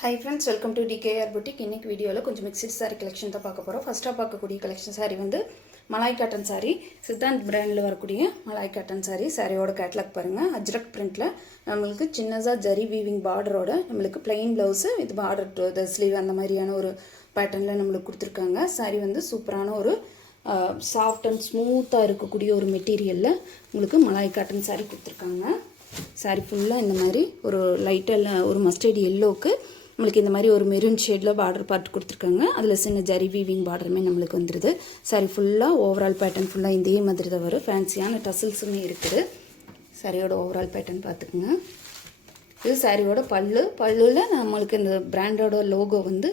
Hi friends, welcome to DKR Boutique. இன்னைக்கு வீடியோல கொஞ்சம் மிக்ஸ்ட் saree collection தான் பார்க்க போறோம். ஃபர்ஸ்டா பார்க்கக்கூடிய collection saree வந்து மலாய் காட்டன் saree. சித்தாந்த் பிராண்ட்ல வரக்கூடிய மலாய் காட்டன் saree. சாரியோட கேட்டலாக் பாருங்க. அஜ்ரக் பிரிண்ட்ல நமக்கு சின்னதா ஜரி வீவிங் பார்டரோட நமக்கு plain blouse with border to the sleeve அந்த மாதிரியான ஒரு பேட்டர்ன்ல நமக்கு கொடுத்திருக்காங்க. saree வந்து சூப்பரான ஒரு சாஃப்ட் அண்ட் ஸ்மூத்தா இருக்கக்கூடிய ஒரு மெட்டீரியல்ல உங்களுக்கு மலாய் காட்டன் saree கொடுத்திருக்காங்க. saree ஃபுல்லா இந்த மாதிரி ஒரு லைட்டா ஒரு மஸ்டர்ட் yellowக்கு உங்களுக்கு இந்த மாதிரி ஒரு மெரூன் ஷேட்ல பார்டர் பார்ட் கொடுத்திருக்காங்க. அதுல சின்ன ஜரி வீவிங் பார்டருமே நமக்கு வந்துருது. saree ஃபுல்லா ஓவரால் பேட்டர்ன் ஃபுல்லா இதே மாதிரி தான் வரும். ஃபேன்சியான டசல்ஸுமே இருக்குது. சாரியோட ஓவரால் பேட்டர்ன் பாத்துக்கங்க. இது சாரியோட பல்லுல நமக்கு இந்த பிராண்டோட லோகோ வந்து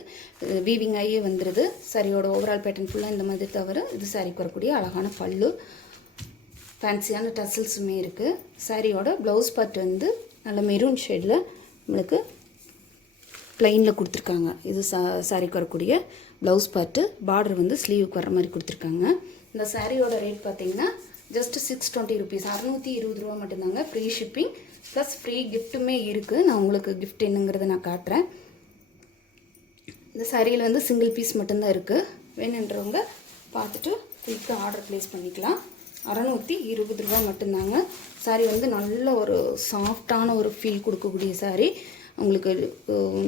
வீவிங் ஆகியே வந்துருது. சாரியோட ஓவரால் பேட்டர்ன் ஃபுல்லா இந்த மாதிரி தான் வரும். இது சாரிக்கு வரக்கூடிய அழகான பல்லு. ஃபேன்சியான டசல்ஸுமே இருக்கு. சாரியோட ப்ளவுஸ் பார்ட் வந்து நல்ல மெரூன் ஷேட்ல நமக்கு plainல கொடுத்திருக்காங்க. இது சாரிக்கு வரக்கூடிய ப்ளவுஸ் பார்ட். பார்டர் வந்து ஸ்லீவுக்கு வர மாதிரி கொடுத்திருக்காங்க. இந்த சாரியோட ரேட் பாத்தீங்கன்னா just 620 rupees 620 ரூபாய் மட்டும் தாங்க. ஃப்ரீ ஷிப்பிங் ப்ளஸ் ஃப்ரீ கிஃப்ட்டுமே இருக்கு. நான் உங்களுக்கு கிஃப்ட் என்னங்கறத நான் காட்றேன். இந்த சாரியில வந்து சிங்கிள் பீஸ் மட்டும் தான் இருக்கு. வேணும்ன்றவங்க பார்த்துட்டு குயிக்கா ஆர்டர் பிளேஸ் பண்ணிக்கலாம். 620 ரூபாய் மட்டும் தாங்க. சாரி வந்து நல்ல ஒரு சாஃப்ட்டான ஒரு ஃபீல் கொடுக்கக்கூடிய சாரி. உங்களுக்கு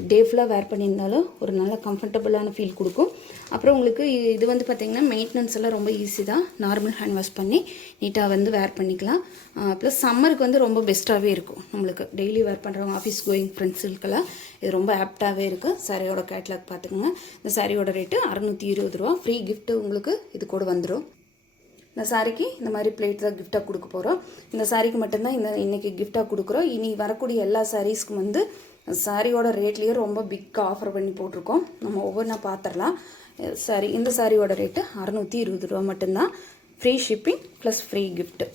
டே ஃபுல்லாக வேர் பண்ணியிருந்தாலும் ஒரு நல்ல கம்ஃபர்டபுளான ஃபீல் கொடுக்கும். அப்புறம் உங்களுக்கு இது வந்து பார்த்தீங்கன்னா மெயின்டெனன்ஸ் எல்லாம் ரொம்ப ஈஸி தான். நார்மல் ஹேண்ட் வாஷ் பண்ணி நீட்டாக வந்து வேர் பண்ணிக்கலாம். ப்ளஸ் சம்மருக்கு வந்து ரொம்ப பெஸ்ட்டாகவே இருக்கும். நம்மளுக்கு டெய்லி வேர் பண்ணுறவங்க ஆஃபீஸ் கோயிங் ஃப்ரெண்ட்ஸுக்கெல்லாம் இது ரொம்ப ஆப்டாகவே இருக்குது. சாரியோட கேட்லாக் பார்த்துக்கோங்க. இந்த சாரியோட ரேட்டு 620 ரூபா. ஃப்ரீ கிஃப்ட்டு உங்களுக்கு இது கூட வந்துடும். இந்த சாரிக்கு இந்த மாதிரி பிளேட் தான் கிஃப்டாக கொடுக்க போகிறோம். இந்த சாரிக்கு மட்டும்தான் இன்னைக்கு கிஃப்டாக கொடுக்குறோம். இனி வரக்கூடிய எல்லா சாரீஸ்க்கும் வந்து சாரியோட ரேட்லேயே ரொம்ப பிக் ஆஃபர் பண்ணி போட்டிருக்கோம். நம்ம ஒவ்வொன்றா பார்த்துடலாம். சாரி இந்த சாரியோட ரேட்டு 620 ரூபா மட்டும்தான். Free shipping plus free gift.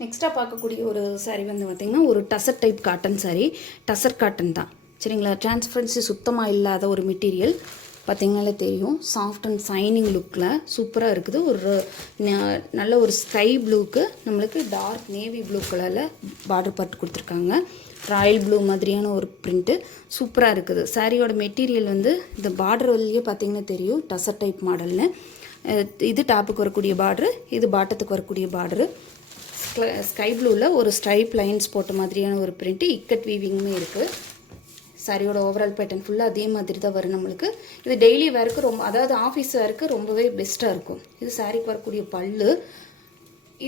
நெக்ஸ்ட்டாக பார்க்கக்கூடிய ஒரு சாரி வந்து பார்த்திங்கன்னா ஒரு tussar type cotton sari. Tussar cotton தான் சரிங்களா. டிரான்ஸ்பரன்சி சுத்தமாக இல்லாத ஒரு மெட்டீரியல் பார்த்தீங்கனாலே தெரியும். சாஃப்ட் அண்ட் சைனிங் லுக்கில் சூப்பராக இருக்குது. ஒரு நல்ல ஒரு ஸ்கை ப்ளூக்கு நம்மளுக்கு டார்க் நேவி ப்ளூ கலரில் பார்டர் பார்ட் கொடுத்துருக்காங்க. ராயல் ப்ளூ மாதிரியான ஒரு பிரிண்ட்டு சூப்பராக இருக்குது. சாரியோட மெட்டீரியல் வந்து இந்த பார்டர் வழியே பார்த்தீங்கன்னா தெரியும் டசர் டைப் மாடல்னு. இது டாப்புக்கு வரக்கூடிய பார்டரு, இது பாட்டத்துக்கு வரக்கூடிய பார்டரு. ஸ்கை ப்ளூவில் ஒரு ஸ்ட்ரைப் லைன்ஸ் போட்ட மாதிரியான ஒரு பிரிண்ட்டு இக்கட் வீவிங்குமே இருக்குது. சாரியோட ஓவரால் பேட்டர்ன் ஃபுல்லாக அதே மாதிரி தான் வரும் நம்மளுக்கு. இது டெய்லி வேருக்கு ரொம்ப, அதாவது ஆஃபீஸ் வேருக்கு ரொம்பவே பெஸ்ட்டாக இருக்கும். இது சாரிக்கு வரக்கூடிய பல்லு.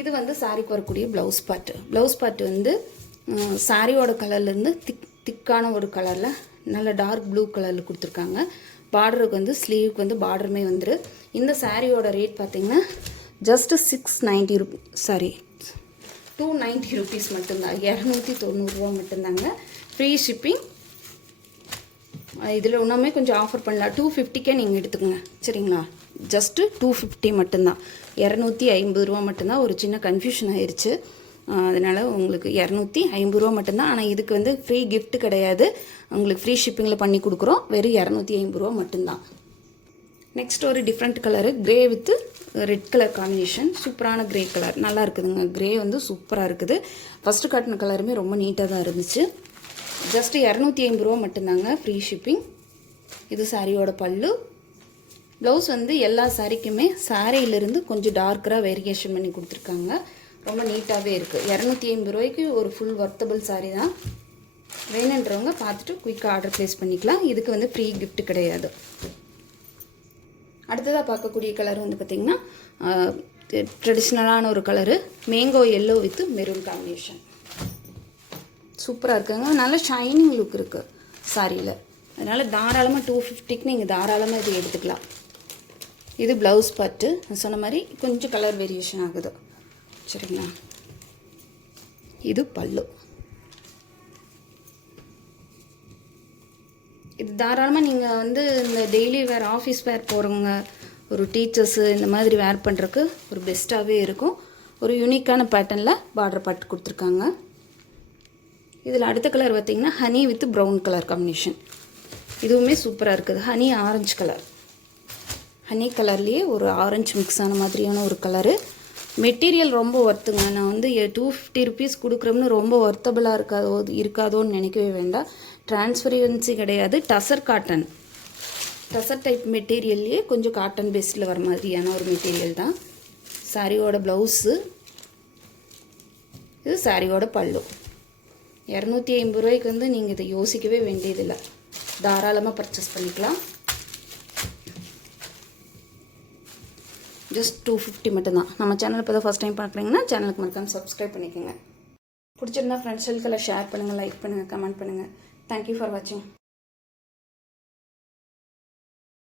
இது வந்து சாரிக்கு வரக்கூடிய ப்ளவுஸ் பார்ட்டு. ப்ளவுஸ் பார்ட்டு வந்து சாரியோட கலர்லேருந்து திக்கான ஒரு கலரில் நல்ல டார்க் ப்ளூ கலரில் கொடுத்துருக்காங்க. பார்டருக்கு வந்து ஸ்லீவுக்கு வந்து பார்டருமே வந்துரு. இந்த சாரியோட ரேட் பார்த்தீங்கன்னா ஜஸ்ட் 690 சாரி 290 ருபீஸ் மட்டும்தான். 290 ரூபா மட்டும்தாங்க. Free shipping. இதில் ஒன்றுமே கொஞ்சம் ஆஃபர் பண்ணலாம். 250கே நீங்கள் எடுத்துக்கோங்க சரிங்களா. ஜஸ்ட்டு 250 மட்டும்தான். 250 ரூபா மட்டும்தான். ஒரு சின்ன கன்ஃபியூஷன் ஆயிடுச்சு. அதனால் உங்களுக்கு 250 ரூபா மட்டும்தான். ஆனால் இதுக்கு வந்து ஃப்ரீ கிஃப்ட் கிடையாது. உங்களுக்கு ஃப்ரீ ஷிப்பிங்கில் பண்ணி கொடுக்குறோம். வெறும் 250 ரூபா மட்டும்தான். நெக்ஸ்ட் ஒரு different colour grey with red colour combination. சூப்பரான கிரே கலர் நல்லா இருக்குதுங்க. கிரே வந்து சூப்பராக இருக்குது. ஃபஸ்ட்டு காட்டின கலருமே ரொம்ப நீட்டாக தான் இருந்துச்சு. ஜஸ்ட் 250 ரூபா மட்டும்தாங்க. Free shipping. இது சாரியோட பல்லு. ப்ளவுஸ் வந்து எல்லா சாரிக்குமே சாரியிலிருந்து கொஞ்சம் டார்க்கராக வேரியேஷன் பண்ணி கொடுத்துருக்காங்க. ரொம்ப நீட்டாகவே இருக்குது. 250 ரூபாய்க்கு ஒரு ஃபுல் ஒர்த்தபிள் சாரி தான். வேணுன்றவங்க பார்த்துட்டு குயிக்காக ஆர்டர் ப்ளேஸ் பண்ணிக்கலாம். இதுக்கு வந்து ஃப்ரீ கிஃப்ட் கிடையாது. அடுத்ததாக பார்க்கக்கூடிய கலர் வந்து பார்த்திங்கன்னா ட்ரெடிஷ்னலான ஒரு colour. Mango yellow with maroon combination. சூப்பராக இருக்குங்க. நல்ல ஷைனிங் லுக் இருக்குது சாரியில். அதனால் தாராளமாக 250க்கு நீங்கள் தாராளமாக இது எடுத்துக்கலாம். இது ப்ளவுஸ் பார்ட்டு. நான் சொன்ன மாதிரி கொஞ்சம் கலர் வேரியேஷன் ஆகுது சரிங்களா. இது பல்லு. இது தாராளமாக நீங்கள் வந்து இந்த டெய்லி வேர் ஆஃபீஸ் வேர் போகிறவங்க, ஒரு டீச்சர்ஸு இந்த மாதிரி வேர் பண்ணுறதுக்கு ஒரு பெஸ்ட்டாகவே இருக்கும். ஒரு யூனிக்கான பேட்டர்னில் பார்டர் பார்ட் கொடுத்துருக்காங்க. இதில் அடுத்த கலர் பார்த்திங்கன்னா honey with brown colour combination. இதுவுமே சூப்பராக இருக்குது. Honey orange colour. ஹனி கலர்லேயே ஒரு ஆரஞ்சு மிக்ஸ் ஆன மாதிரியான ஒரு கலரு. மெட்டீரியல் ரொம்ப ஒர்த்துங்க. நான் வந்து 250 ருபீஸ் கொடுக்குறோம்னு ரொம்ப ஒர்த்தபுளாக இருக்காதோன்னு நினைக்கவே வேண்டாம். டிரான்ஸ்பரன்சி கிடையாது, டசர் காட்டன். டசர் டைப் மெட்டீரியல்லையே கொஞ்சம் காட்டன் பேஸில் வர மாதிரியான ஒரு மெட்டீரியல் தான். சாரியோட ப்ளவுஸு, இது சாரியோட பல்லு. 250 ரூபாய்க்கு வந்து நீங்கள் இதை யோசிக்கவே வேண்டியதில்லை, தாராளமாக பர்ச்சேஸ் பண்ணிக்கலாம். ஜஸ்ட் 250 மட்டும்தான். நம்ம சேனல் இப்போ தான் ஃபஸ்ட் டைம் பார்க்குறீங்கன்னா சேனலுக்கு மறக்காம சப்ஸ்கிரைப் பண்ணிக்கோங்க. பிடிச்சிருந்தா ஃப்ரெண்ட்ஸ் சர்க்கிளில் ஷேர் பண்ணுங்கள், லைக் பண்ணுங்கள், கமெண்ட் பண்ணுங்கள். தேங்க்யூ ஃபார் வாட்சிங்.